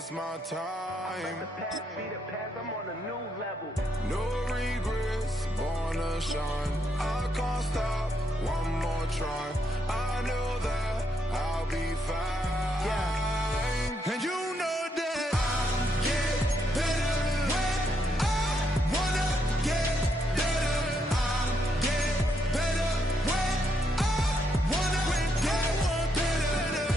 it's my time. The past be the past, I'm on a new level. No regrets, born to shine. I can't stop, one more try. I know that I'll be fine. Yeah. And you know that I get better when I wanna get better. I get better when I wanna get better.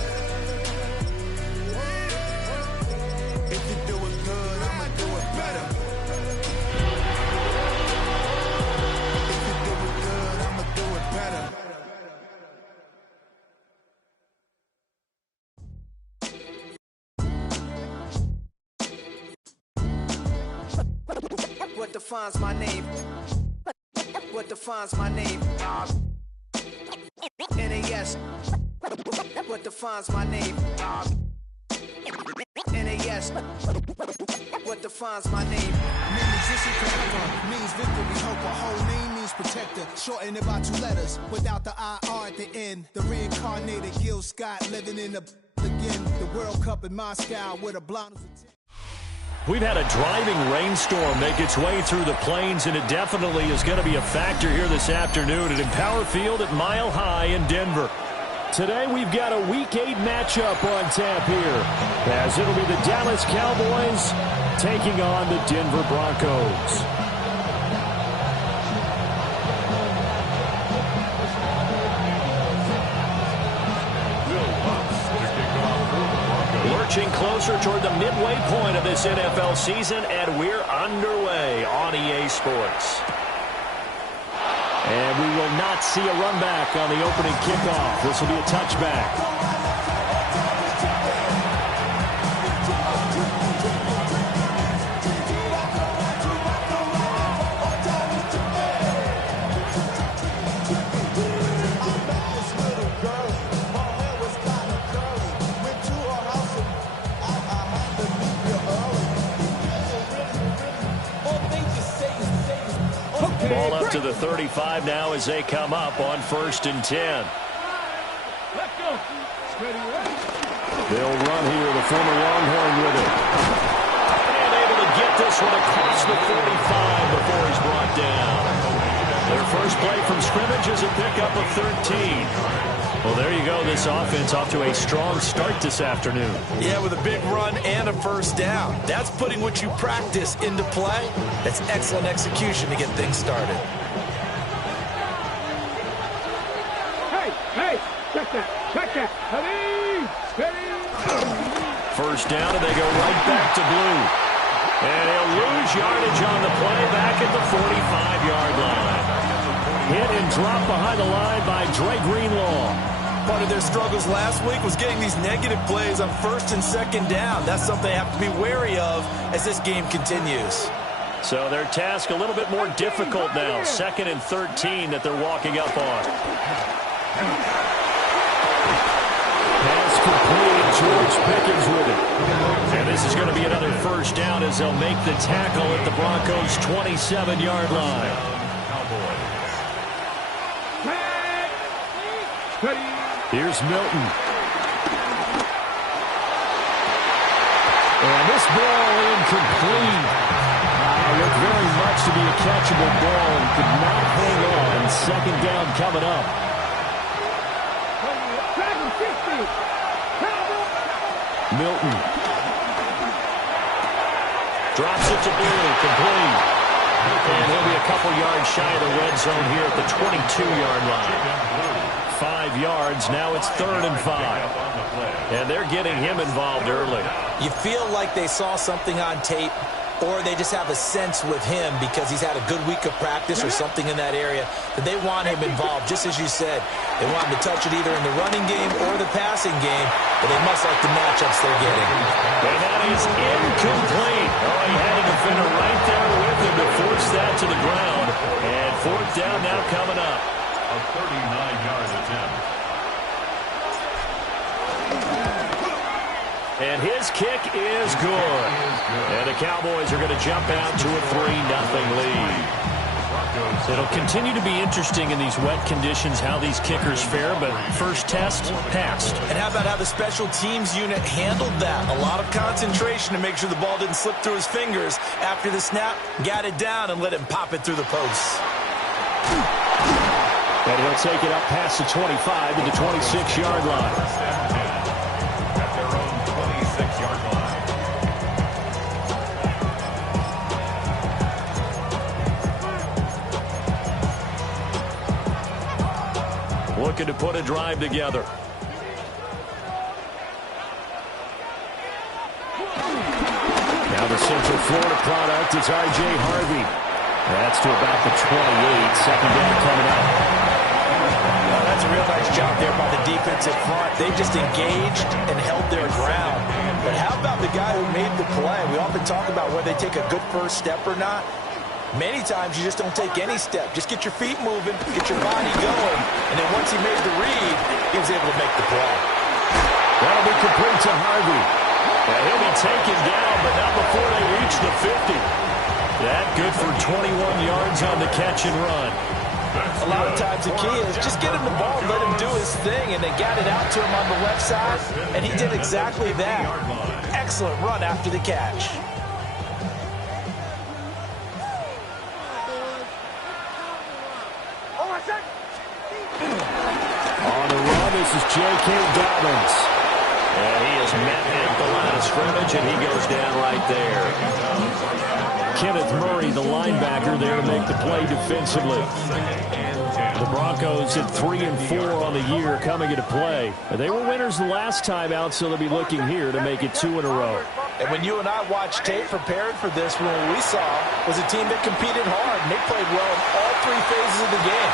If you do it good, I'ma do it better. If you do it good, I'ma do it better. What defines my name? What defines my name? NAS. What defines my name? NAS. What defines my name? Name existing forever means victory, hope. A whole name means protector. Shortened it by 2 letters without the IR at the end. The reincarnated Gil Scott living in the again. The World Cup in Moscow with a blonde. We've had a driving rainstorm make its way through the plains, and it definitely is going to be a factor here this afternoon at Empower Field at Mile High in Denver. Today we've got a Week 8 matchup on tap here, as it'll be the Dallas Cowboys taking on the Denver Broncos. Lurching closer toward the midway point of this NFL season, and we're underway on EA Sports. And we will not see a run back on the opening kickoff. This will be a touchback. Ball up to the 35 now as they come up on 1st and 10. They'll run here, the former Longhorn with it. And able to get this one across the 45 before he's brought down. Their first play from scrimmage is a pickup of 13. Well, there you go. This offense off to a strong start this afternoon. Yeah, with a big run and a first down. That's putting what you practice into play. That's excellent execution to get things started. Hey, check that. Steady. First down, and they go right back to Blue. And he'll lose yardage on the play back at the 45-yard line. Hit and drop behind the line by Dre Greenlaw. Part of their struggles last week was getting these negative plays on 1st and 2nd down. That's something they have to be wary of as this game continues. So their task a little bit more difficult now. 2nd and 13 that they're walking up on. Pass complete. George Pickens with it. And this is going to be another first down as they'll make the tackle at the Broncos' 27-yard line. Here's Milton. And this ball incomplete. Looked very much to be a catchable ball and could not hang on. 2nd down coming up. Milton. Drops it to Blue. Complete. And he'll be a couple yards shy of the red zone here at the 22-yard line. 5 yards. Now it's 3rd and 5. And they're getting him involved early. You feel like they saw something on tape, or they just have a sense with him because he's had a good week of practice or something in that area that they want him involved. Just as you said, they want him to touch it either in the running game or the passing game, but they must like the matchups they're getting. And that is incomplete. Oh, he had a defender right there with him to force that to the ground. And 4th down now coming up. A 39-yard attempt. And his kick is good. And the Cowboys are going to jump out to a 3-0 lead. It'll continue to be interesting in these wet conditions how these kickers fare, but first test, passed. And how about how the special teams unit handled that? A lot of concentration to make sure the ball didn't slip through his fingers. After the snap, got it down and let him pop it through the posts. And he'll take it up past the 25 to the 26-yard line. At their own 26-yard line. Looking to put a drive together. Now the Central Florida product is R.J. Harvey. That's to about the 28. Second down coming up. Well, that's a real nice job there by the defensive front. They just engaged and held their ground. But how about the guy who made the play? We often talk about whether they take a good first step or not. Many times you just don't take any step. Just get your feet moving, get your body going, and then once he made the read, he was able to make the play. That'll be complete to Harvey. And he'll be taken down, but not before they reach the 50. That good for 21 yards on the catch and run. A lot of times the key is just get him the ball and let him do his thing, and they got it out to him on the left side, and he did exactly that. Excellent run after the catch. On the run, this is J.K. Dobbins. And he is met at the line of scrimmage, and he goes down right there. Kenneth Murray, the linebacker, there to make the play defensively. The Broncos at 3-4 on the year coming into play. They were winners the last time out, so they'll be looking here to make it 2 in a row. And when you and I watched tape preparing for this, what we saw was a team that competed hard, and they played well in all 3 phases of the game.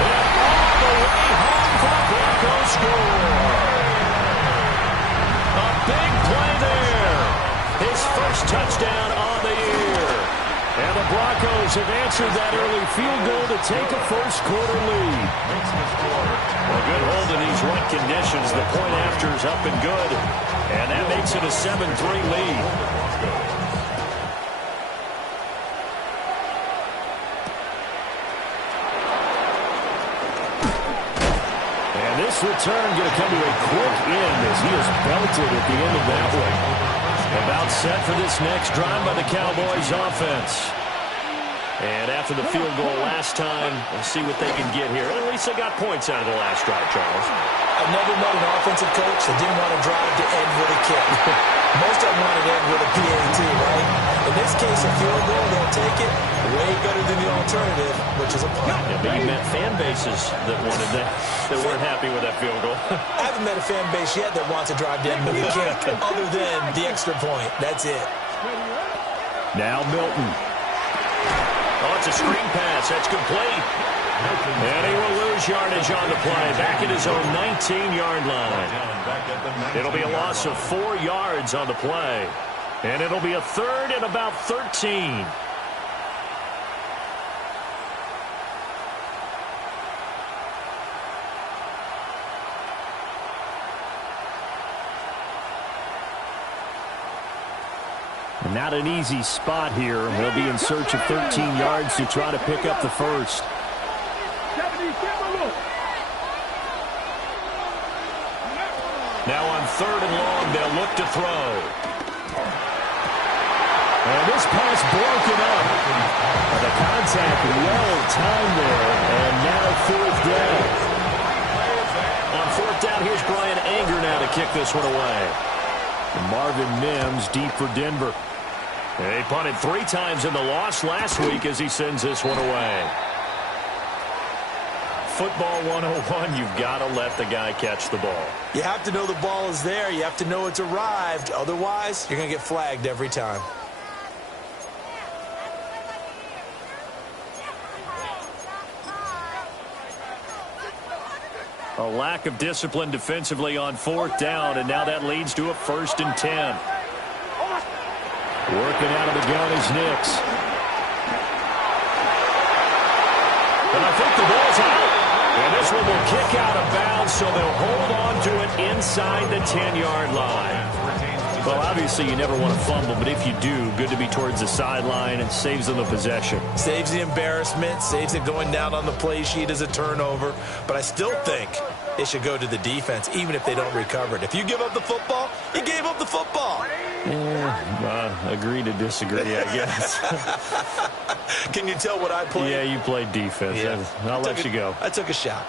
And all the way home for the Broncos score. A big play there. His first touchdown on the year. And the Broncos have answered that early field goal to take a first-quarter lead. Well, good hold in these wet conditions. The point after is up and good. And that makes it a 7-3 lead. And this return going to come to a quick end as he is belted at the end of that one. About set for this next drive by the Cowboys offense. And after the field goal last time, we'll see what they can get here. At least they got points out of the last drive, Charles. I've never met an offensive coach that didn't want to drive to end with a kick. Most of them want to end with a PAT, right? In this case, a field goal, they'll take it. Way better than the alternative, which is a punt. Yeah, but you met fan bases that wanted that weren't happy with that field goal. I haven't met a fan base yet that wants to drive to end with a kick, other than the extra point. That's it. Now Milton. Oh, it's a screen pass. That's complete. And he will lose yardage on the play. Back at his own 19-yard line. It'll be a loss of 4 yards on the play. And it'll be a third and about 13. Not an easy spot here. They'll be in search of 13 yards to try to pick up the first. Now on 3rd and long, they'll look to throw. And this pass broken up. The contact well timed there. And now 4th down. On 4th down, here's Brian Anger now to kick this one away. And Marvin Mims deep for Denver. And he punted 3 times in the loss last week as he sends this one away. Football 101, you've got to let the guy catch the ball. You have to know the ball is there. You have to know it's arrived. Otherwise, you're going to get flagged every time. A lack of discipline defensively on 4th down, and now that leads to a 1st and 10. Working out of the gun is Nix. And I think the ball's out. And this one will kick out of bounds, so they'll hold on to it inside the 10-yard line. Well, obviously you never want to fumble, but if you do, good to be towards the sideline. It saves them the possession. Saves the embarrassment, saves it going down on the play sheet as a turnover. But I still think it should go to the defense, even if they don't recover it. If you give up the football, you gave up the football. Agree to disagree, I guess. Can you tell what I played? Yeah, you played defense. Yeah. I'll let you go. I took a shot.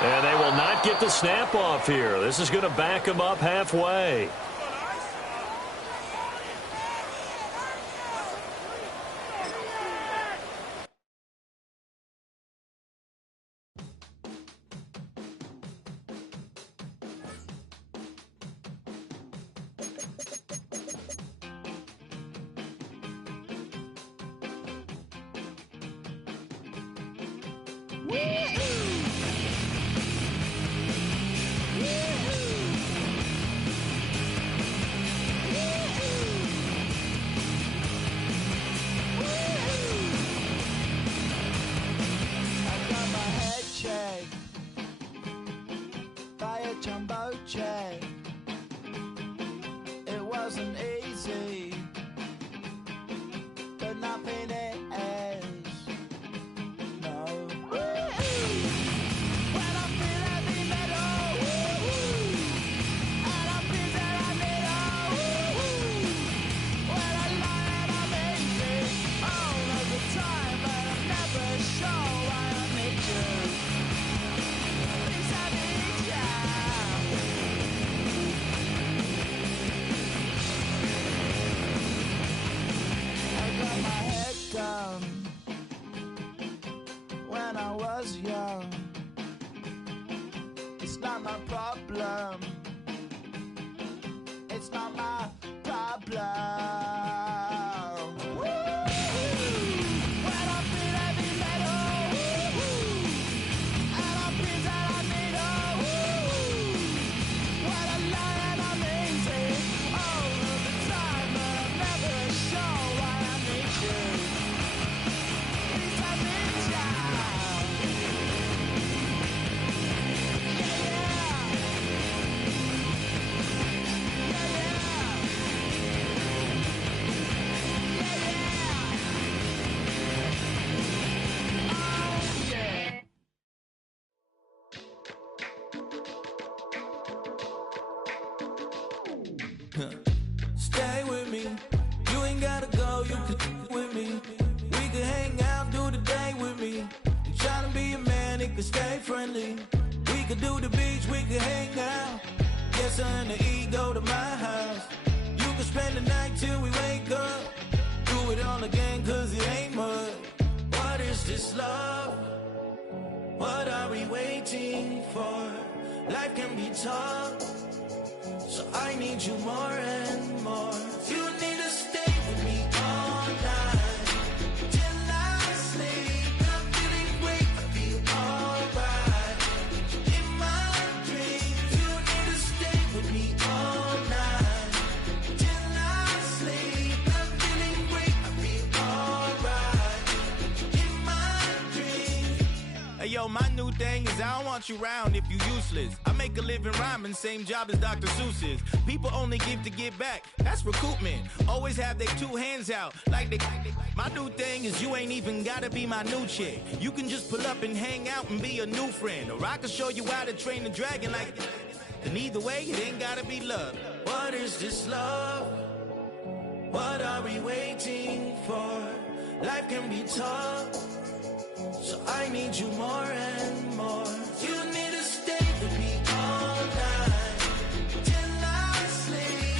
And they will not get the snap off here. This is going to back them up halfway. It wasn't easy, but nothing is. No. When I feel heavy metal, and I feel that I need when I lie and I'm easy all of the time, but I'm never sure why I need you. Please, I need you. Down when I was young. It's not my problem. It's not my problem. When I feel heavy metal, and I feel that I need when I lie and I'm easy all of the time, but I'm never sure why I need you. Stay with me. You ain't gotta go, you can with me. We can hang out, do the day with me. You tryna be a man, it can stay friendly. We could do the beach, we can hang out. Get something to eat, go to my house. You can spend the night till we wake up. Do it all again, cause it ain't much. What is this love? What are we waiting for? Life can be tough, so I need you more and more. You need to stay with me all night till I sleep. I'm feeling great, I feel alright. In my dreams, you need to stay with me all night till I sleep. I'm feeling great, I feel alright. In my dreams. Hey yo, my new thing is I don't want you around if you useless. I make a living rhyming, same job as Dr. Seuss's. People only give to get back, that's recoupment. Always have their two hands out, like they. My new thing is you ain't even gotta be my new chick. You can just pull up and hang out and be a new friend. Or I can show you how to train the dragon like. And either way, it ain't gotta be love. What is this love? What are we waiting for? Life can be tough, so I need you more and more. You need to stay with me all night till I sleep.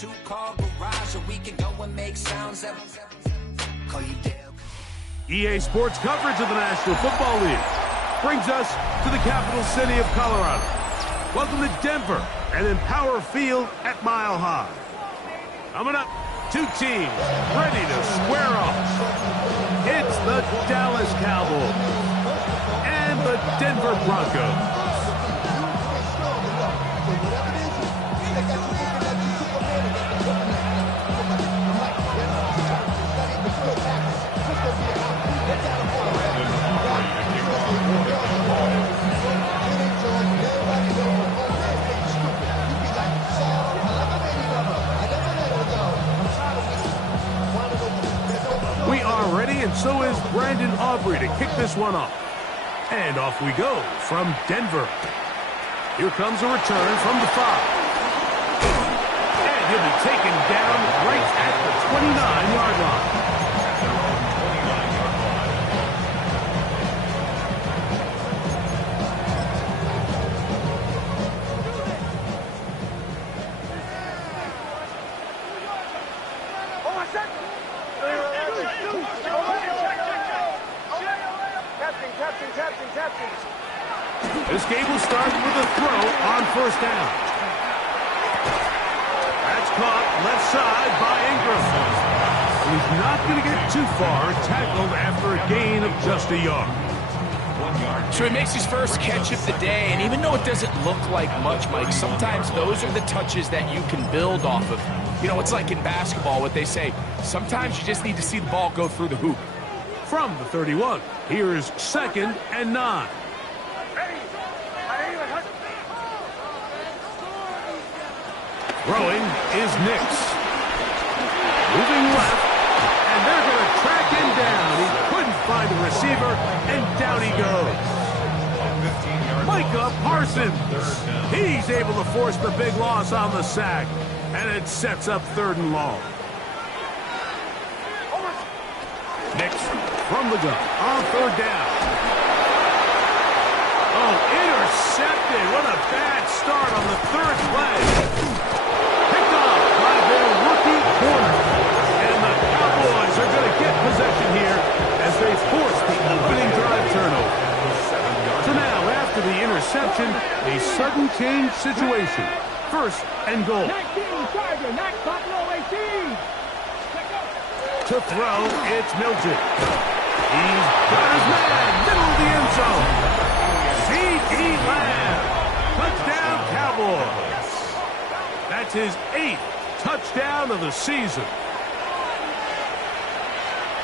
two-car garage, or we can go and make sounds that call you Dale. EA Sports coverage of the National Football League brings us to the capital city of Colorado. Welcome to Denver and Empower Field at Mile High. Coming up, two teams ready to square off. It's the Dallas Cowboys and the Denver Broncos. We are ready, and so is Brandon Aubrey to kick this one off. And off we go from Denver. Here comes a return from the 5. And he'll be taken down right at the 29-yard line. This game will start with a throw on first down. That's caught left side by Ingram. He's not going to get too far, tackled after a gain of just a yard. So he makes his first catch of the day, and even though it doesn't look like much, Mike, sometimes those are the touches that you can build off of. You know, it's like in basketball, what they say, sometimes you just need to see the ball go through the hoop. From the 31, here is 2nd and 9. Throwing is Nix. Moving left, and they're going to track him down. He couldn't find a receiver, and down he goes. Micah Parsons. He's able to force the big loss on the sack, and it sets up 3rd and long. Nix from the gun on 3rd down. Oh, intercepted. What a bad start on the 3rd play. Picked off by their rookie corner. And the Cowboys are going to get possession here as they force the opening drive turnover. So now, after the interception, a sudden change situation. 1st and goal. 19, Tiger, 9, Buffalo 18. To throw, it's Milton. He's got his man, middle of the end zone. C.D. Lamb. Touchdown, Cowboys. That's his 8th touchdown of the season.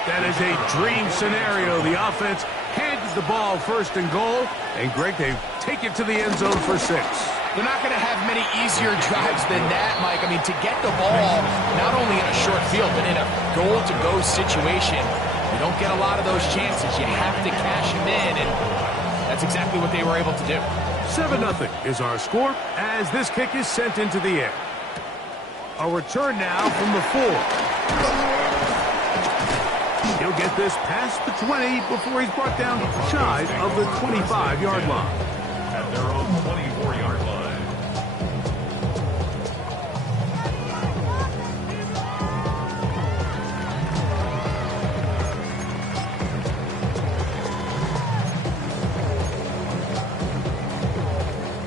That is a dream scenario. The offense handed the ball 1st and goal. And, Greg, they take it to the end zone for 6. They're not going to have many easier drives than that, Mike. I mean, to get the ball, not only in a short field, but in a goal-to-go situation, you don't get a lot of those chances. You have to cash them in, and that's exactly what they were able to do. 7-0 is our score as this kick is sent into the air. A return now from the 4. He'll get this past the 20 before he's brought down shy of the 25-yard line. At their own 24-yard line.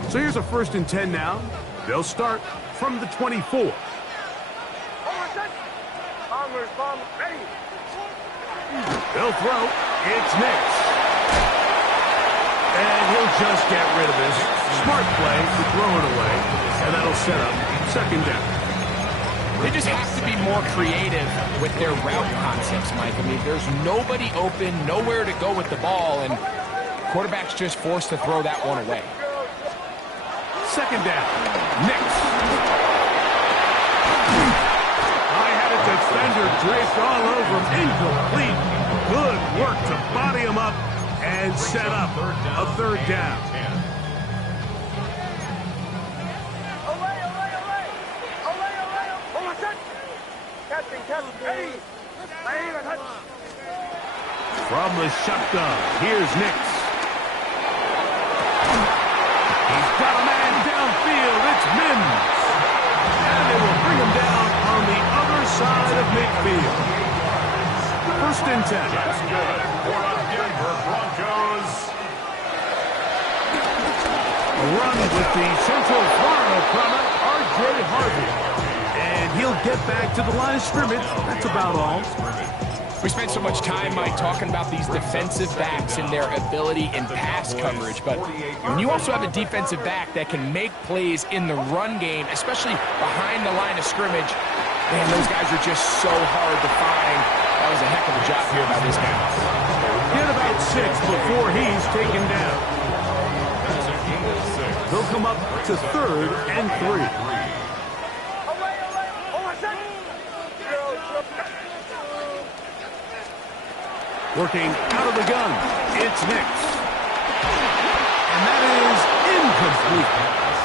So here's a 1st and 10 now. They'll start from the 24. They'll throw. It's Nix. And he'll just get rid of this. Smart play to throw it away. And that'll set up 2nd down. They just have to be more creative with their route concepts, Mike. I mean, there's nobody open, nowhere to go with the ball, and quarterback's just forced to throw that one away. 2nd down. Nix. I had a defender draped all over him. Incomplete. Good work to body him up and set up a 3rd down. From the shotgun, here's Nix. He's got a man downfield. It's Mims. And they will bring him down First and 10. That's good for the Denver Broncos. A run with the Central Florida product, R.J. Harvey. And he'll get back to the line of scrimmage. That's about all. We spent so much time, Mike, talking about these defensive backs and their ability in pass coverage. But when you also have a defensive back that can make plays in the run game, especially behind the line of scrimmage, man, those guys are just so hard to find. That was a heck of a job here by this guy. Get about 6 before he's taken down. He'll come up to 3rd and 3. Working out of the gun, it's Nix. And that is incomplete.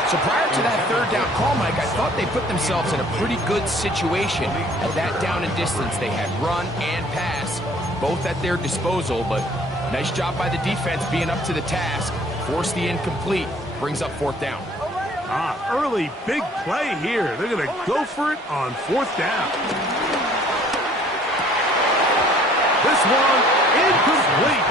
So prior to that 3rd down call, Mike, I thought they put themselves in a pretty good situation. At that down and distance, they had run and pass, both at their disposal, but nice job by the defense being up to the task. Force the incomplete, brings up 4th down. Early big play here. They're going to go for it on 4th down. This one incomplete.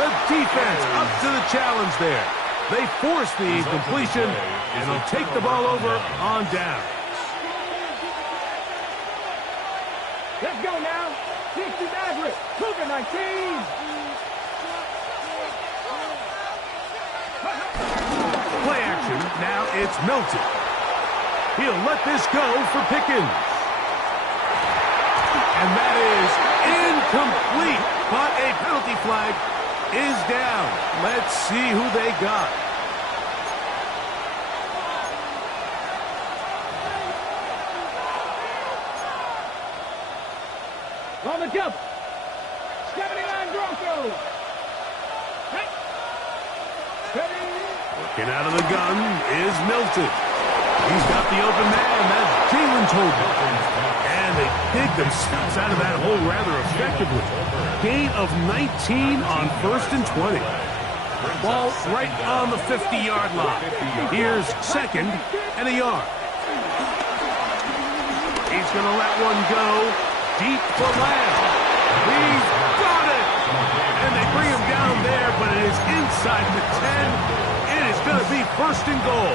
The defense up to the challenge there. They force the incompletion, and they'll take the ball over on down. Let's go now. 60 Maverick. Cougar 19. Play action. Now it's Milton. He'll let this go for Pickens. And that is incomplete, but a penalty flag is down. Let's see who they got. On the jump. 79 Broncos. Ready. Working out of the gun is Milton. He's got the open man. That's Jalen Tobin. And they dig themselves out of that hole rather effectively. Gain of 19 on 1st and 20. Ball right on the 50-yard line. Here's 2nd and a yard. He's going to let one go deep for Lamb. He's got it! And they bring him down there, but it is inside the 10. It is going to be 1st and goal.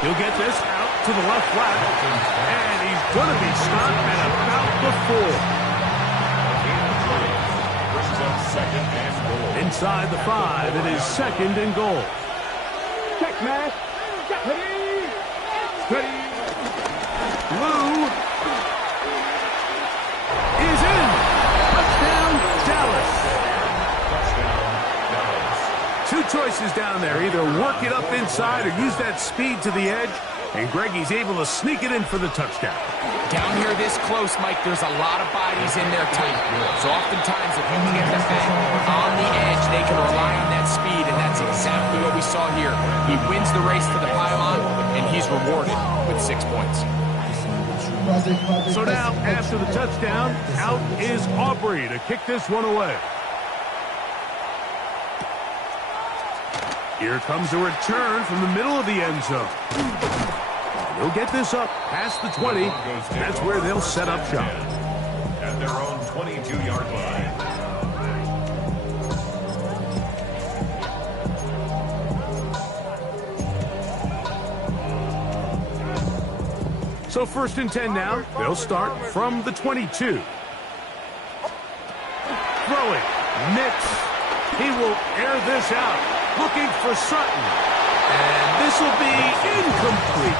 He'll get this out to the left flat, and he's going to be stopped at about the 4. Inside the 5, it is 2nd and goal. Check, man. Ready. Ready. Lou is in. Touchdown, Dallas. Two choices down there. Either work it up inside or use that speed to the edge. And Greggy's able to sneak it in for the touchdown. Down here this close, Mike, there's a lot of bodies in there tight. So oftentimes, if you can get them back on the edge, they can rely on that speed, and that's exactly what we saw here. He wins the race to the pylon, and he's rewarded with 6 points. So now, after the touchdown, out is Aubrey to kick this one away. Here comes a return from the middle of the end zone. They'll get this up past the 20. That's where they'll set up shop. At their own 22-yard line. So 1st and 10 now. They'll start from the 22. Throwing. Nix. He will air this out. Looking for Sutton. And this will be incomplete.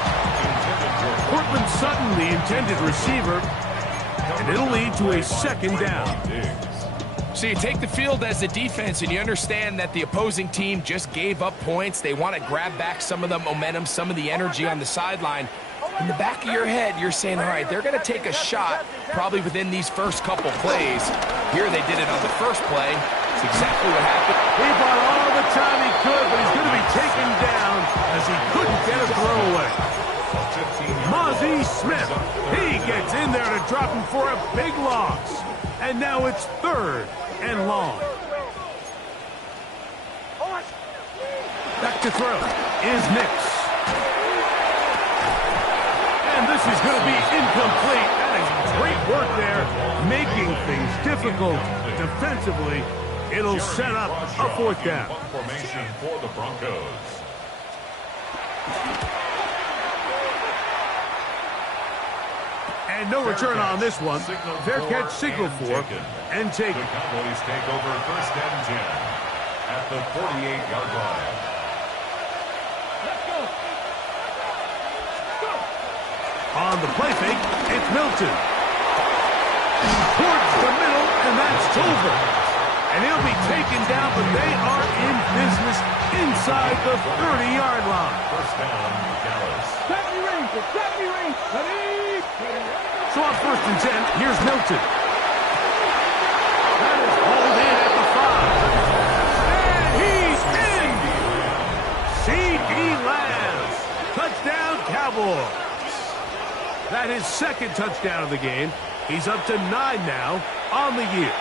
Cortland Sutton, the intended receiver. And it'll lead to a 2nd down. So you take the field as a defense, and you understand that the opposing team just gave up points. They want to grab back some of the momentum, some of the energy on the sideline. In the back of your head, you're saying, all right, they're going to take a shot probably within these first couple plays. Here they did it on the first play. It's exactly what happened. He bought all the time he could, but he's going to be taken down as he couldn't get a throwaway. Mozzie Smith, he gets in there to drop him for a big loss. And now it's 3rd and long. Back to throw. is Nix. And this is going to be incomplete. That is great work there, making things difficult defensively. It'll set up a fourth down. Formation for the Broncos. And no return on this one. Fair catch signal for and take. The Cowboys take over first and 10 at the 48-yard line. On the play fake, it's Milton. Towards the middle, and that's Tolbert. And he'll be taken down, but they are in business inside the 30-yard line. First down, Dallas. 70 range, 70 range. Ready? So on first and 10, here's Milton. That is hauled in at the 5. And he's in! C.D. Lamb. Touchdown, Cowboys. That is second touchdown of the game. He's up to 9 now on the year.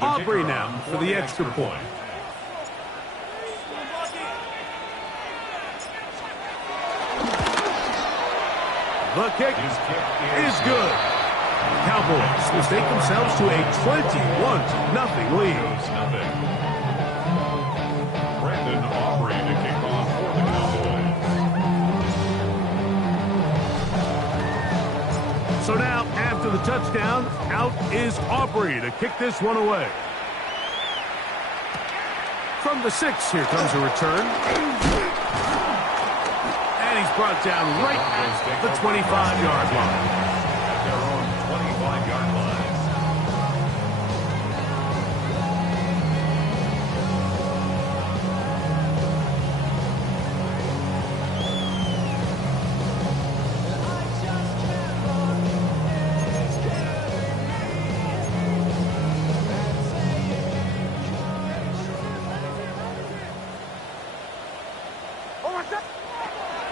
Aubrey now for the extra point. The kick is good. Cowboys mistake themselves to a 21-0 lead. Brandon Aubrey to kick off for the Cowboys. So now, after the touchdown, out is Aubrey to kick this one away. From the 6, here comes a return. And he's brought down right at the 25-yard line. At their own 25-yard line.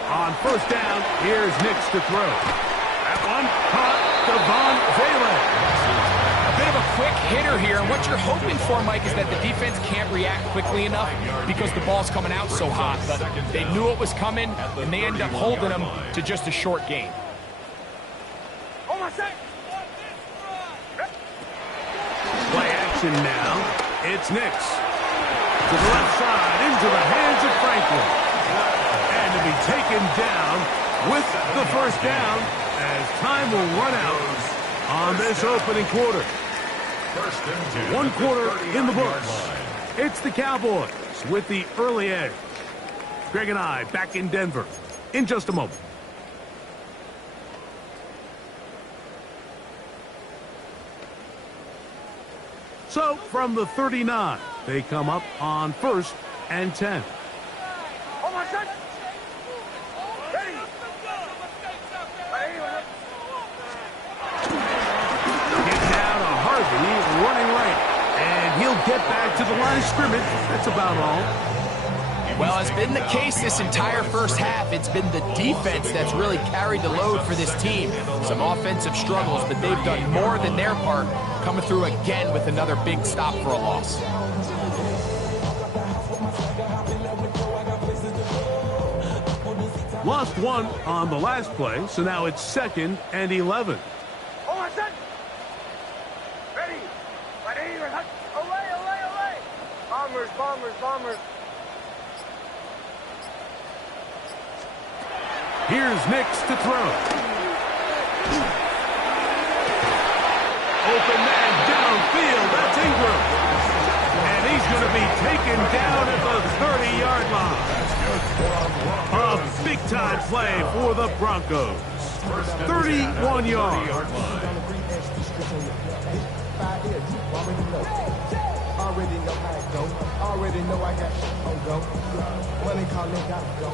On first down, here's Nix to throw. That one caught Devon Valen. A bit of a quick hitter here, and what you're hoping for, Mike, is that the defense can't react quickly enough because the ball's coming out so hot. But they knew it was coming, and they end up holding them to just a short gain. Play action now. It's Nix. To the left side, into the hands of Franklin. And to be taken down with the first down as time will run out on this opening quarter. One quarter in the books. It's the Cowboys with the early edge. Greg and I back in Denver in just a moment. So from the 39, they come up on first and 10. Running right, and he'll get back to the line of scrimmage. That's about all. Well, it's been the case this entire first half. It's been the defense that's really carried the load for this team. Some offensive struggles, but they've done more than their part, coming through again with another big stop for a loss. Lost one on the last play, so now it's 2nd and 11. Bombers. Here's Nix to throw. Open man downfield. That's Ingram. And he's going to be taken down at the 30-yard line. A big-time play for the Broncos. 31 yards.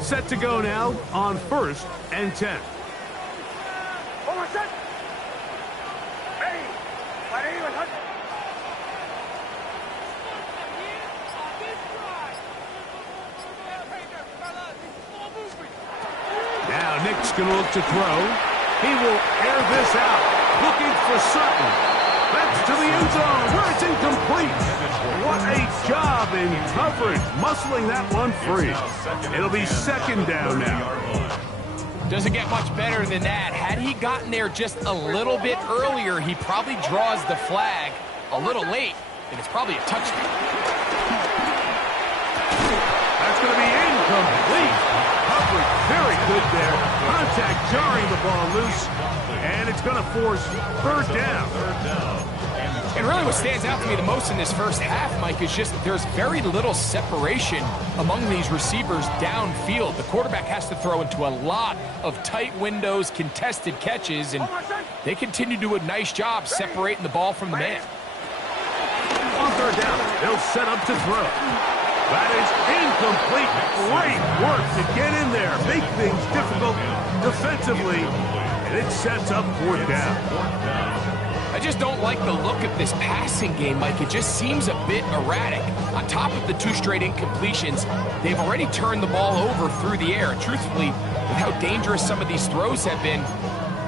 Set to go now on first and 10. Nick's going to look to throw. He will air this out, looking for Sutton. That's to the end zone, where it's incomplete. What a job in coverage, muscling that one free. It'll be second down now. Doesn't get much better than that. Had he gotten there just a little bit earlier, he probably draws the flag a little late, and it's probably a touchdown. That's going to be incomplete. Coverage very good there. Contact jarring the ball loose, and it's going to force third down. And really what stands out to me the most in this first half, Mike, is just there's very little separation among these receivers downfield. The quarterback has to throw into a lot of tight windows, contested catches, and they continue to do a nice job separating the ball from the man. On third down, they'll set up to throw. That is incomplete. Great work to get in there, make things difficult defensively, and it sets up fourth down. I just don't like the look of this passing game, Mike. It just seems a bit erratic. On top of the 2 straight incompletions, they've already turned the ball over through the air. Truthfully, with how dangerous some of these throws have been,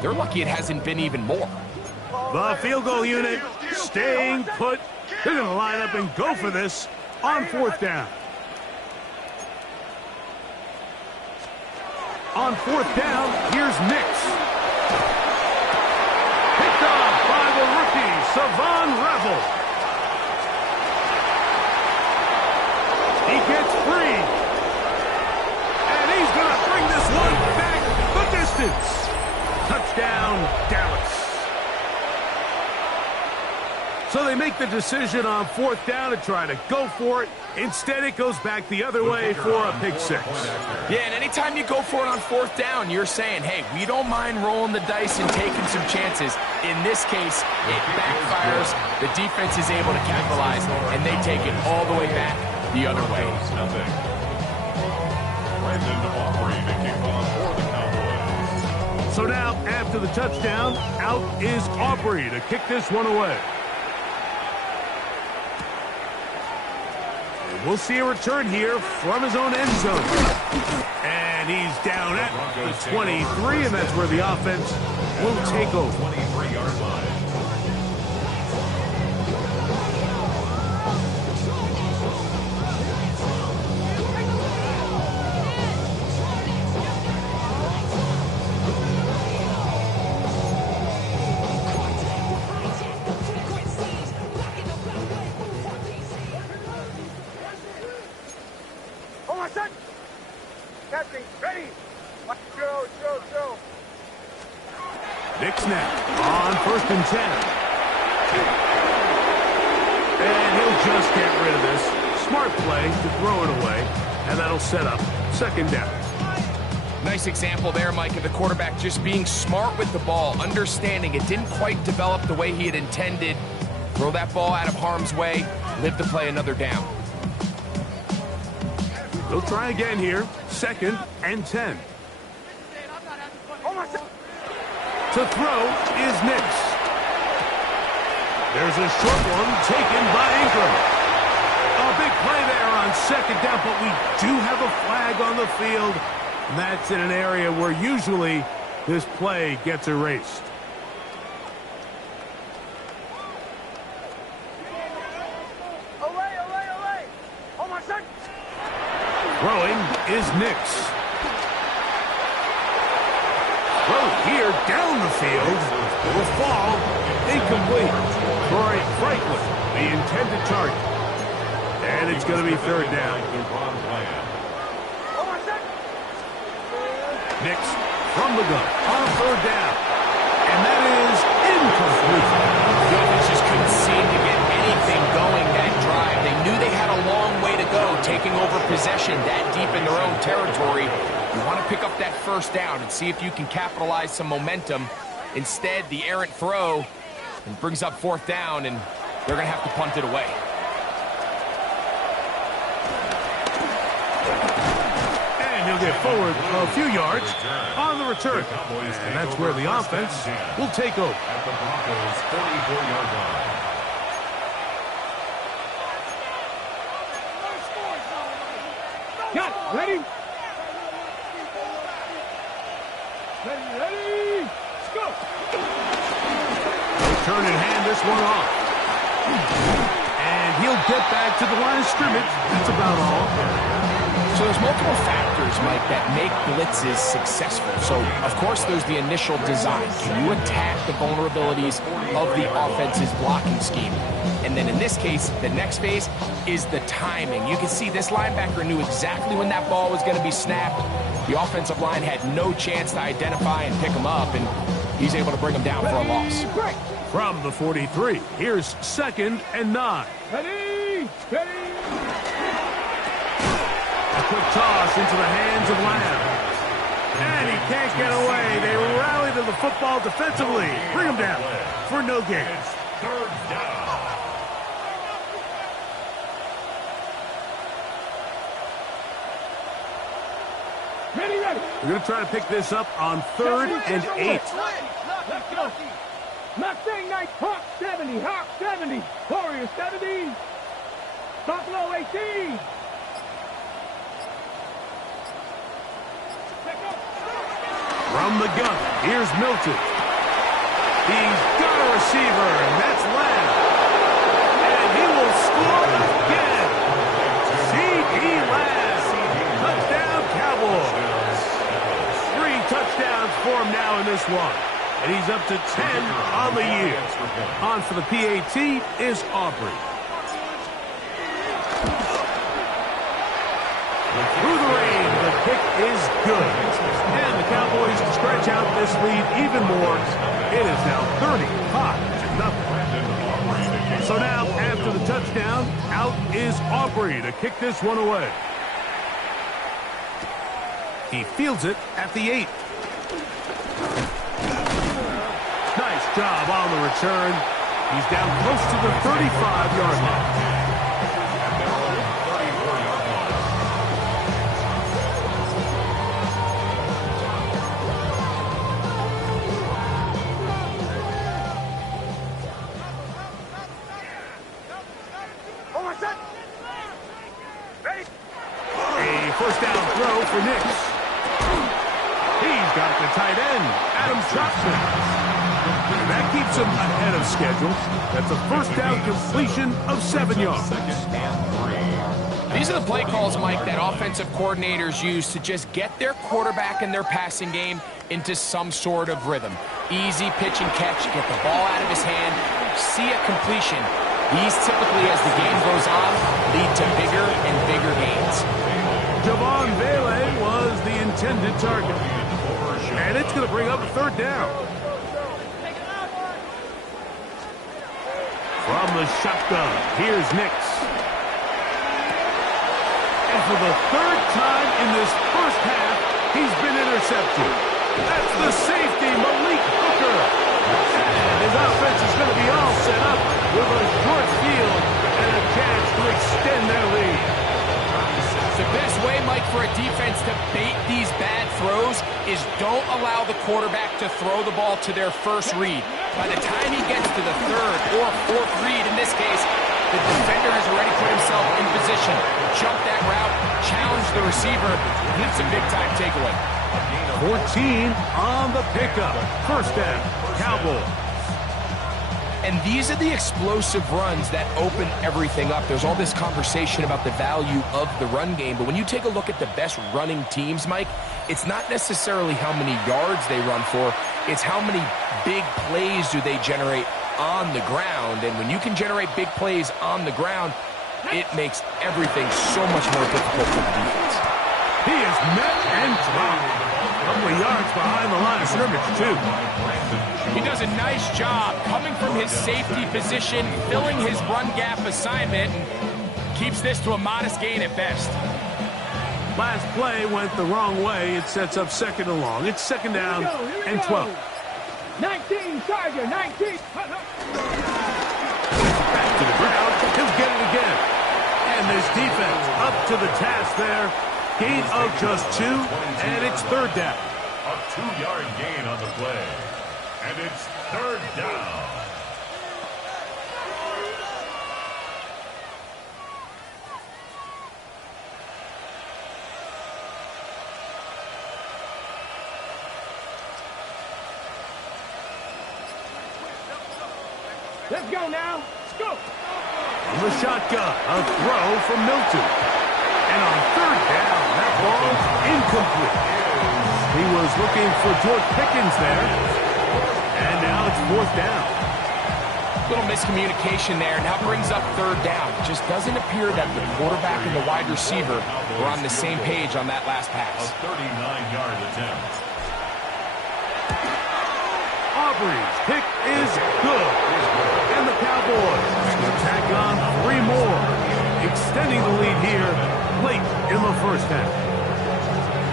they're lucky it hasn't been even more. The field goal unit staying put. They're going to line up and go for this on fourth down. On fourth down, here's Nix. Savon Revel. He gets free. And he's going to bring this one back the distance. Touchdown, Dallas. So they make the decision on fourth down to try to go for it. Instead, it goes back the other way for a pick six. Yeah, and anytime you go for it on fourth down, you're saying, hey, we don't mind rolling the dice and taking some chances. In this case, it backfires. The defense is able to capitalize, and they take it all the way back the other way. So now, after the touchdown, out is Aubrey to kick this one away. We'll see a return here from his own end zone. And he's down at the 23, and that's where the offense will take over. 23-yard line. Nick snap on 1st and 10. And he'll just get rid of this. Smart play to throw it away, and that'll set up second down. Nice example there, Mike, of the quarterback just being smart with the ball, understanding it didn't quite develop the way he had intended. Throw that ball out of harm's way, live to play another down. They'll try again here, 2nd and 10. To throw is Nix. There's a short one taken by Ingram. A big play there on 2nd down, but we do have a flag on the field. And that's in an area where usually this play gets erased. Throwing is Nix. Throw here down the field. Will fall. Incomplete. Troy Franklin, the intended target. And it's going to be third down. Nix from the gun on third down. And that is incomplete. The offense just couldn't seem to get anything going that drive. They knew they had a long way to go, taking over possession that deep in their own territory. You want to pick up that first down and see if you can capitalize some momentum. Instead, the errant throw and brings up fourth down, and they're going to have to punt it away. And he'll get forward a few yards on the return. And that's where the offense will take over. At the Broncos' 44-yard line. Cut. Ready? Ready, let's go. Turn and hand this one off. And he'll get back to the line of scrimmage. That's about all. So there's multiple factors, Mike, that make blitzes successful. So, of course, there's the initial design. Can you attack the vulnerabilities of the offense's blocking scheme? And then in this case, the next phase is the timing. You can see this linebacker knew exactly when that ball was going to be snapped. The offensive line had no chance to identify and pick him up, and he's able to bring him down for a loss. From the 43, here's 2nd and 9. Ready, ready. A quick toss into the hands of Lamb. And he can't get away. They rally to the football defensively. Bring him down for no gain. It's 3rd down. Ready, ready. We're going to try to pick this up on 3rd and 8. Let's go. Mustang Knight, Hawk 70, Hawk 70, Warrior 70, Buffalo 18. From the gun, here's Milton. He's got a receiver, and that's Lamb. And he will score again. C.D. Lamb. Touchdown, Cowboys. 3 touchdowns for him now in this one. And he's up to 10 on the year. On for the PAT is Aubrey. Through the rain, the kick is good. And the Cowboys stretch out this lead even more. It is now 35-0. So now, after the touchdown, out is Aubrey to kick this one away. He fields it at the 8. Nice job on the return. He's down close to the 35-yard line. First down throw for Nix. He's got the tight end, Adam Chapman. That keeps him ahead of schedule. That's a first down completion of 7 yards. These are the play calls, Mike, that offensive coordinators use to just get their quarterback and their passing game into some sort of rhythm. Easy pitch and catch, get the ball out of his hand, see a completion. These typically, as the game goes on, lead to bigger and bigger gains. Javon Bailey was the intended target. And it's going to bring up a 3rd down. From the shotgun, here's Nix. And for the 3rd time in this first half, he's been intercepted. That's the safety, Malik Hooker. And his offense is going to be all set up with a short field and a chance to extend their lead. The best way, Mike, for a defense to bait these bad throws is don't allow the quarterback to throw the ball to their first read. By the time he gets to the 3rd or 4th read, in this case, the defender has already put himself in position. Jump that route, challenge the receiver, and that's a big-time takeaway. 14 on the pickup. First down, Cowboys. And these are the explosive runs that open everything up. There's all this conversation about the value of the run game, but when you take a look at the best running teams, Mike, it's not necessarily how many yards they run for, it's how many big plays do they generate on the ground. And when you can generate big plays on the ground, it makes everything so much more difficult for the defense. He is met and dropped. A couple of yards behind the line of scrimmage, too. He does a nice job coming from his safety position, filling his run gap assignment, and keeps this to a modest gain at best. Last play went the wrong way. It sets up 2nd and long. It's 2nd down and 12. 19, Charger, 19. Back to the ground. He'll get it again. And this defense up to the task there. Gain of just 2, and it's 3rd down. A 2-yard gain on the play. And it's 3rd down. Let's go now. Let's go. From the shotgun, a throw from Milton. And on third down, that ball incomplete. He was looking for George Pickens there. And now it's fourth down. Little miscommunication there. Now brings up third down. It just doesn't appear that the quarterback and the wide receiver were on the same page on that last pass. A 39-yard attempt. Aubrey's pick is good. And the Cowboys will tack on 3 more, extending the lead here late in the first half.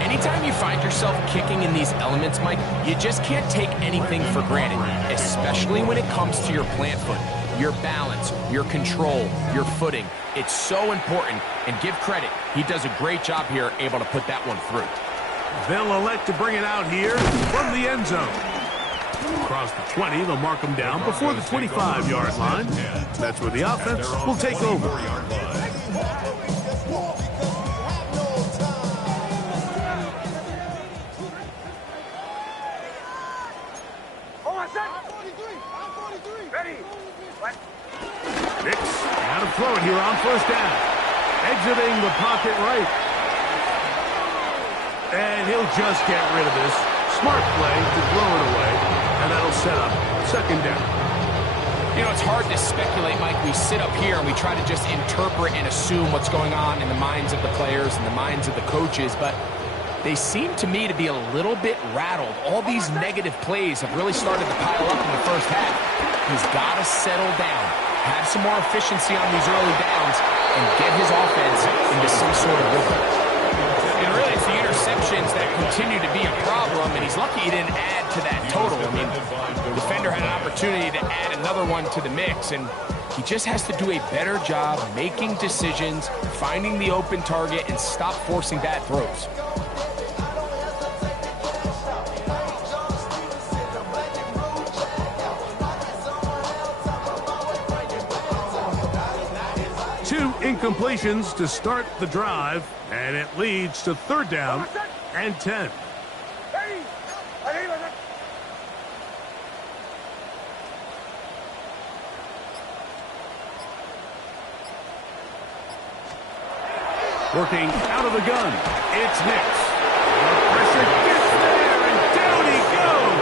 Anytime you find yourself kicking in these elements, Mike, you just can't take anything for granted, especially when it comes to your plant foot, your balance, your control, your footing. It's so important, and give credit. He does a great job here, able to put that one through. They'll elect to bring it out here from the end zone. Across the 20, they'll mark them down before the 25-yard line. That's where the offense will take over. Nix, now to throw it here on first down. Exiting the pocket right. And he'll just get rid of this. Smart play to throw it away. And that'll set up second down. You know, it's hard to speculate, Mike. We sit up here and we try to just interpret and assume what's going on in the minds of the players and the minds of the coaches, but they seem to me to be a little bit rattled. All these negative plays have really started to pile up in the first half. He's got to settle down, have some more efficiency on these early downs, and get his offense into some sort of rhythm. And really, it's the interceptions that continue to be a problem, and he's lucky he didn't add to that total. I mean, the defender had an opportunity to add another one to the mix, and he just has to do a better job making decisions, finding the open target, and stop forcing bad throws. Incompletions to start the drive, and it leads to third down and 10. Working out of the gun, it's Nix. The pressure gets there, and down he goes.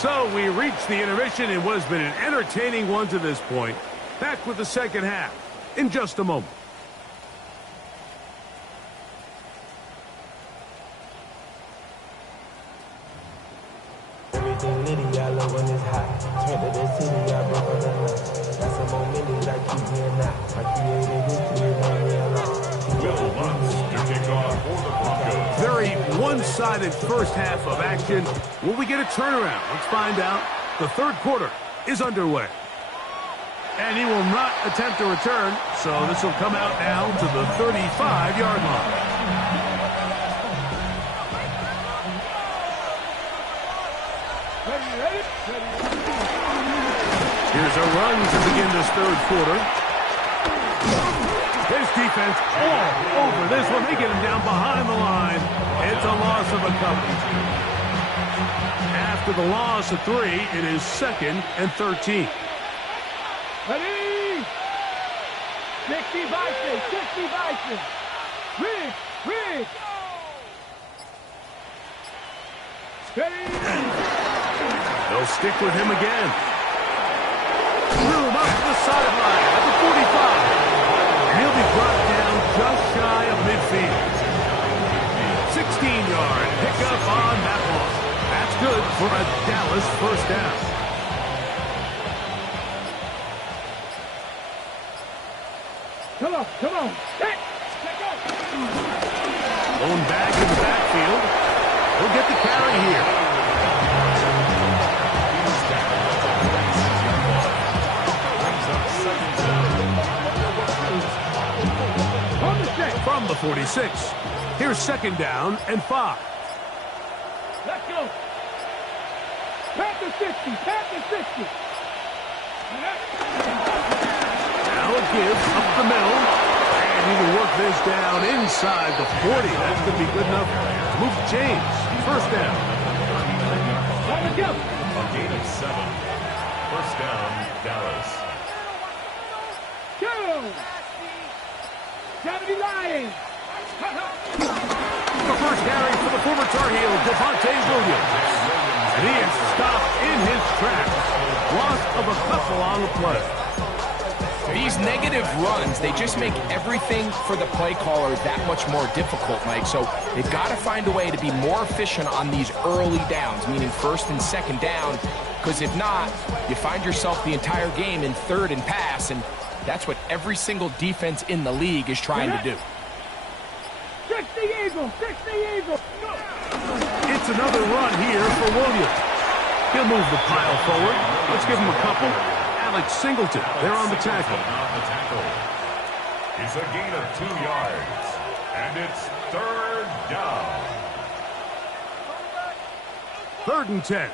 So we reached the intermission in what has been an entertaining one to this point. Back with the second half in just a moment. Everything litty, I love when it's hot. Turn to the city, I broke all the night. Got some more millions, I keep me a knot. I created history, it made me a lot. Will Lutz to kick off for the Broncos. Very one-sided first half of action. Will we get a turnaround? Let's find out. The third quarter is underway. And he will not attempt to return, so this will come out now to the 35-yard line. Here's a run to begin this third quarter. His defense all over this one. They get him down behind the line. It's a loss of a couple. After the loss of 3, it is 2nd and 13. Ready? 60 Vikings, 60 Vikings. Rig. Ready? They'll stick with him again. Room up to the sideline at the 45. And he'll be brought down just shy of midfield. 16-yard pickup on that ball. That's good for a Dallas first down. Come on. Lone back in the backfield. He'll get the carry here. From the 46. Here's 2nd down and 5. Let's go. Pat the 60. Now a give up the middle. And he will work this down inside the 40. That's going to be good enough to move James. First down. Let go. A gain of 7. First down, Dallas. Go. Gotta be lying. The first carry for the former Tar Heel, Devontae Williams. And he is stopped in his tracks. Loss of a couple on the play. These negative runs, they just make everything for the play caller that much more difficult, Mike. So they've got to find a way to be more efficient on these early downs, meaning first and second down, because if not, you find yourself the entire game in third and pass, and that's what every single defense in the league is trying to do. 60 Eagles, 60 Eagles. It's another run here for Williams. He'll move the pile forward. Let's give him a couple. Alex Singleton, they're on the tackle. It's a gain of 2 yards, and it's third down. 3rd and 10.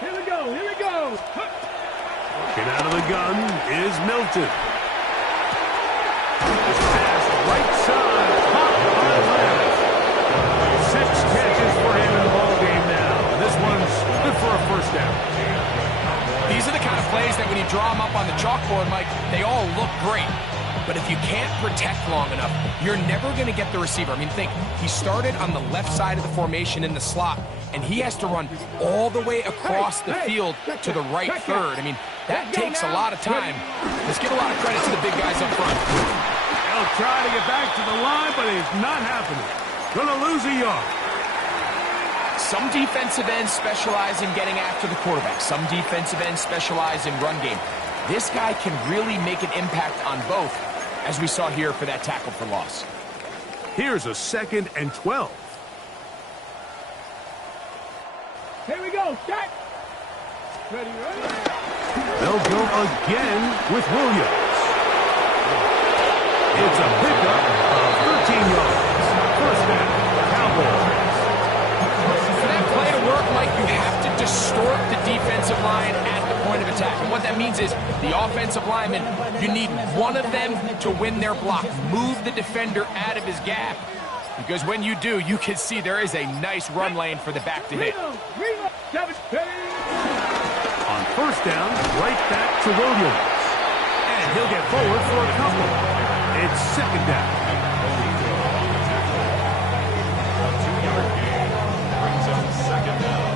Here we go, here we go. Working out of the gun is Milton. This pass right side, caught by Lance. 6 catches for him in the ballgame now. This one's good for a first down. These are the kind of plays that when you draw them up on the chalkboard, Mike, they all look great. But if you can't protect long enough, you're never going to get the receiver. I mean, think, he started on the left side of the formation in the slot, and he has to run all the way across the field to the right third. I mean, that takes a lot of time. Let's give a lot of credit to the big guys up front. They'll try to get back to the line, but it's not happening. Gonna lose a yard. Some defensive ends specialize in getting after the quarterback. Some defensive ends specialize in run game. This guy can really make an impact on both, as we saw here for that tackle for loss. Here's a 2nd and 12. Here we go, set. Ready, ready. They'll go again with Williams. It's a pickup of 13 yards. First down, Cowboys. For that play to work, Mike, you have to distort the defensive line at the point of attack. And what that means is the offensive lineman, you need one of them to win their block. Move the defender out of his gap. Because when you do, you can see there is a nice run lane for the back to hit. On first down, right back to Williams. And he'll get forward for a couple. It's 2nd down. A 2-yard gain brings up 2nd down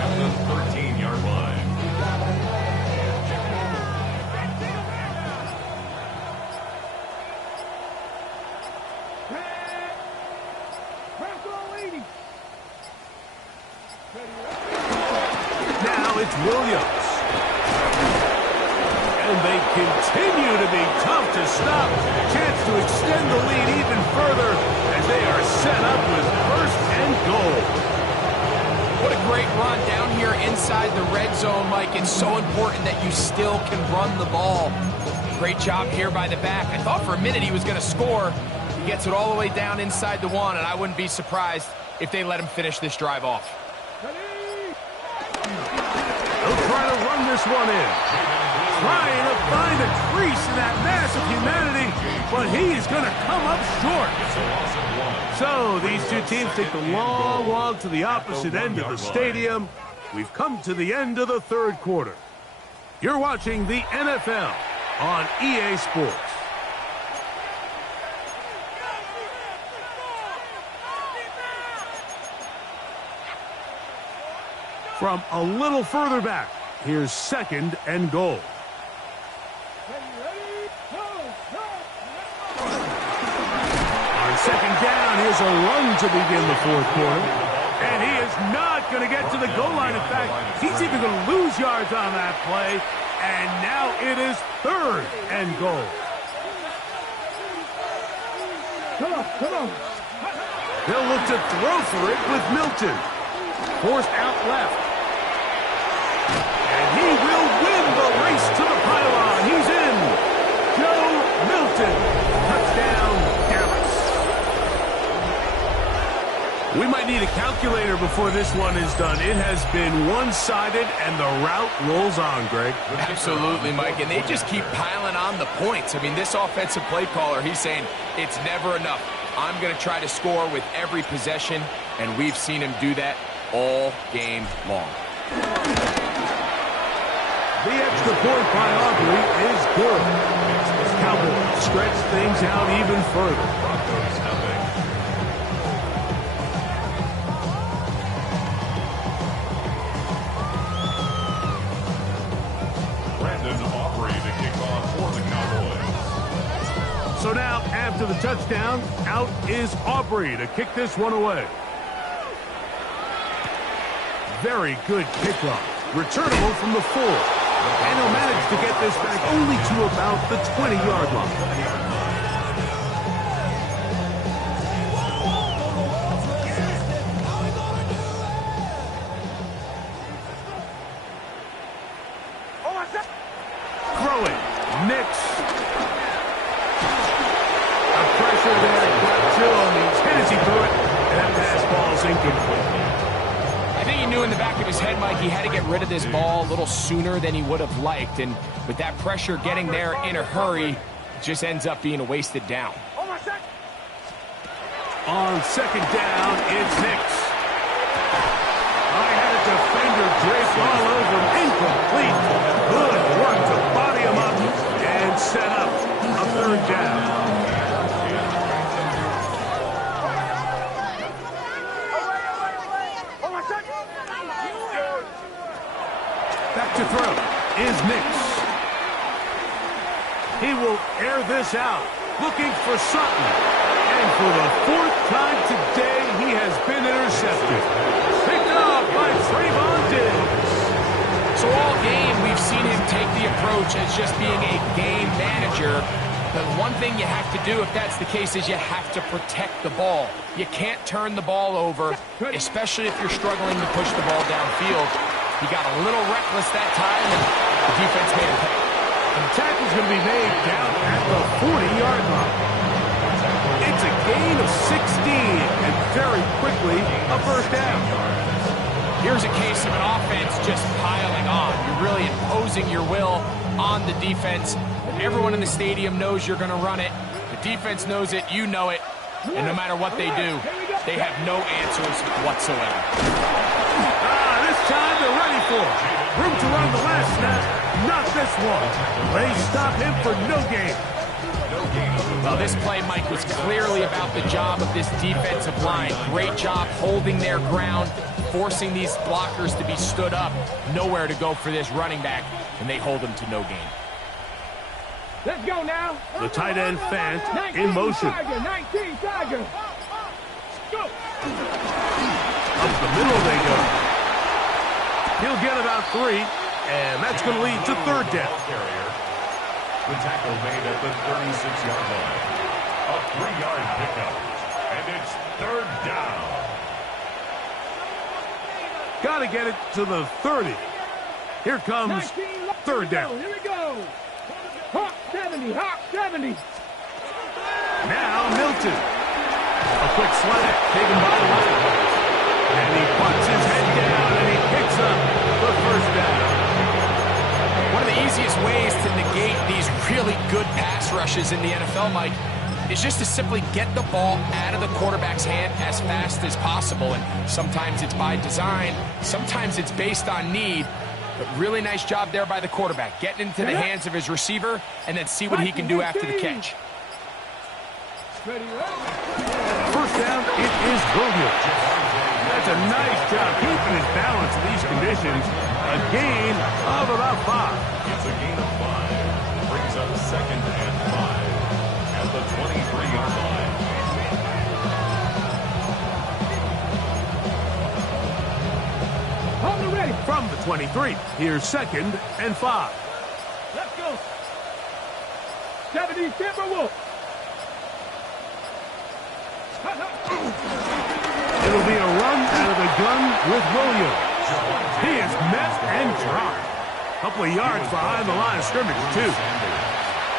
at the 13-yard line. Now it's Williams. And they continue to be tough to stop. Chance to extend the lead even further as they are set up with 1st and goal. What a great run down here inside the red zone, Mike. It's so important that you still can run the ball. Great job here by the back. I thought for a minute he was going to score. He gets it all the way down inside the 1, and I wouldn't be surprised if they let him finish this drive off. They'll try to run this one in. Trying to find a crease in that mass of humanity, but he is going to come up short. So these two teams take the long walk to the opposite end of the stadium. We've come to the end of the 3rd quarter. You're watching the NFL on EA Sports. From a little further back, here's 2nd and goal. On 2nd down, here's a run to begin the 4th quarter. And he is not going to get to the goal line. In fact, he's even going to lose yards on that play. And now it is 3rd and goal. Come on, come on. They'll look to throw for it with Milton. Forced out left. And he will win the race to the pylon. He's in. Joe Milton. Touchdown, Dallas. We might need a calculator before this one is done. It has been one-sided, and the route rolls on, Greg. Absolutely, Mike, and they just keep piling on the points. I mean, this offensive play caller, he's saying it's never enough. I'm going to try to score with every possession, and we've seen him do that all game long. The extra point by Aubrey is good. Cowboys stretch things out even further. Broncos nothing. Aubrey to kick off for the Cowboys. So now, after the touchdown, out is Aubrey to kick this one away. Very good kickoff. Returnable from the 4. And he'll manage to get this back only to about the 20-yard line. Nix. A pressure there. Got 2 on these. Hit as he threw it. And that pass ball is incomplete. I think he knew in the back of his head, Mike, he had to get rid of this ball a little sooner than he would have liked. And with that pressure getting there in a hurry, it just ends up being a wasted down. On second down, it's Nix. I had a defender draped all over him. Incomplete. Good work to body him up and set up a third down. Back to throw is Nix. He will air this out, looking for Sutton. And for the 4th time today, he has been intercepted. Picked up by Trayvon Diggs. So all game, we've seen him take the approach as just being a game manager. But one thing you have to do, if that's the case, is you have to protect the ball. You can't turn the ball over, especially if you're struggling to push the ball downfield. He got a little reckless that time, and the defense made him pay. And the tackle's going to be made down at the 40-yard line. It's a gain of 16, and very quickly, a first down. Here's a case of an offense just piling on. You're really imposing your will on the defense. Everyone in the stadium knows you're going to run it. The defense knows it. You know it. And no matter what they do, they have no answers whatsoever. This time they're ready for it. Room to run the last snap. Not this one. They stop him for no gain. Well, this play, Mike, was clearly about the job of this defensive line. Great job holding their ground, forcing these blockers to be stood up. Nowhere to go for this running back, and they hold him to no gain. Let's go now. The tight end Fant in motion. Tiger, 19 Tiger. Go. Up the middle they go. He'll get about 3, and that's going to lead to third down. The tackle made at the 36-yard line. A 3-yard pickup, and it's third down. Got to get it to the 30. Here comes third down. Here we go. Hawk 70, Hawk 70. Now Milton. A quick slant taken by White. And he puts his head down and he picks up the first down. One of the easiest ways to negate these really good pass rushes in the NFL, Mike, is just to simply get the ball out of the quarterback's hand as fast as possible. And sometimes it's by design, sometimes it's based on need. But really nice job there by the quarterback, getting into the hands of his receiver and then see what he can do after the catch. First down, it is Williams. That's a nice job keeping his balance in these conditions. A gain of about 5. It's a gain of 5. Brings up second and 5 at the 23-yard line. Hold it ready. From the 23, here's second and 5. Let's go. 70 Timberwolves. It'll be a run out of the gun with Williams. He is met and dropped. A couple of yards behind the line of scrimmage, too.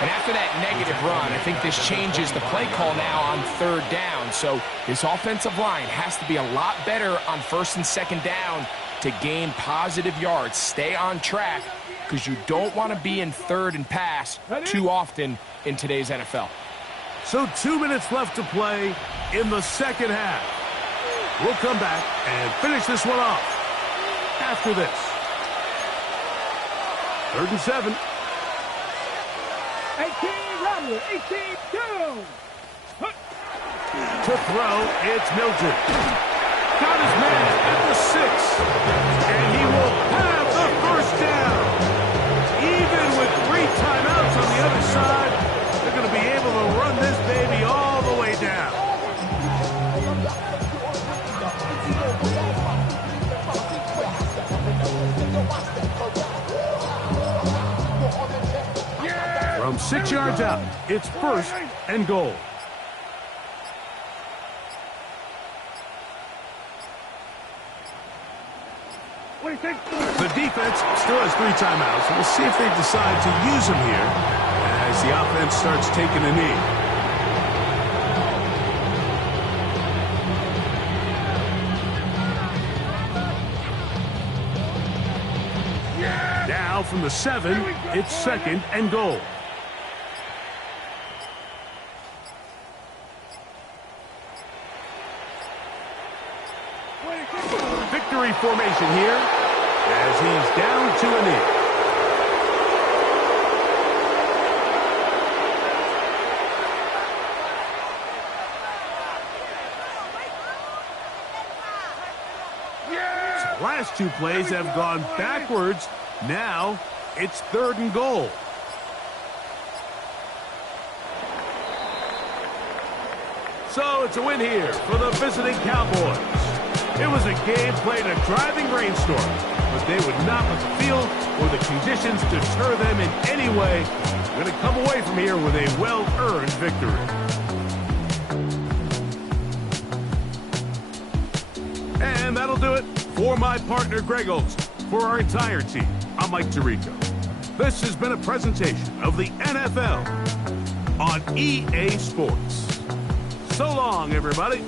And after that negative run, I think this changes the play call now on 3rd down. So this offensive line has to be a lot better on 1st and 2nd down to gain positive yards. Stay on track because you don't want to be in 3rd and pass too often in today's NFL. So 2 minutes left to play in the second half. We'll come back and finish this one off after this. 3rd and 7. 18, Robert, 18, 2. To throw, it's Mildred. Got his man at the 6. And he will have the first down. Even with 3 timeouts on the other side, they're going to be able to run this baby all the way down. From 6 yards out, it's 1st and goal. The defense still has 3 timeouts. We'll see if they decide to use them here as the offense starts taking a knee. Now from the 7, it's 2nd and goal. Victory formation here as he's down to a knee. So last 2 plays have gone backwards. Now it's 3rd and goal. So it's a win here for the visiting Cowboys. It was a game played in a driving rainstorm, but they would not let the field or the conditions deter them in any way. They're going to come away from here with a well-earned victory. And that'll do it for my partner, Greg Olson. For our entire team, I'm Mike Tirico. This has been a presentation of the NFL on EA Sports. So long, everybody.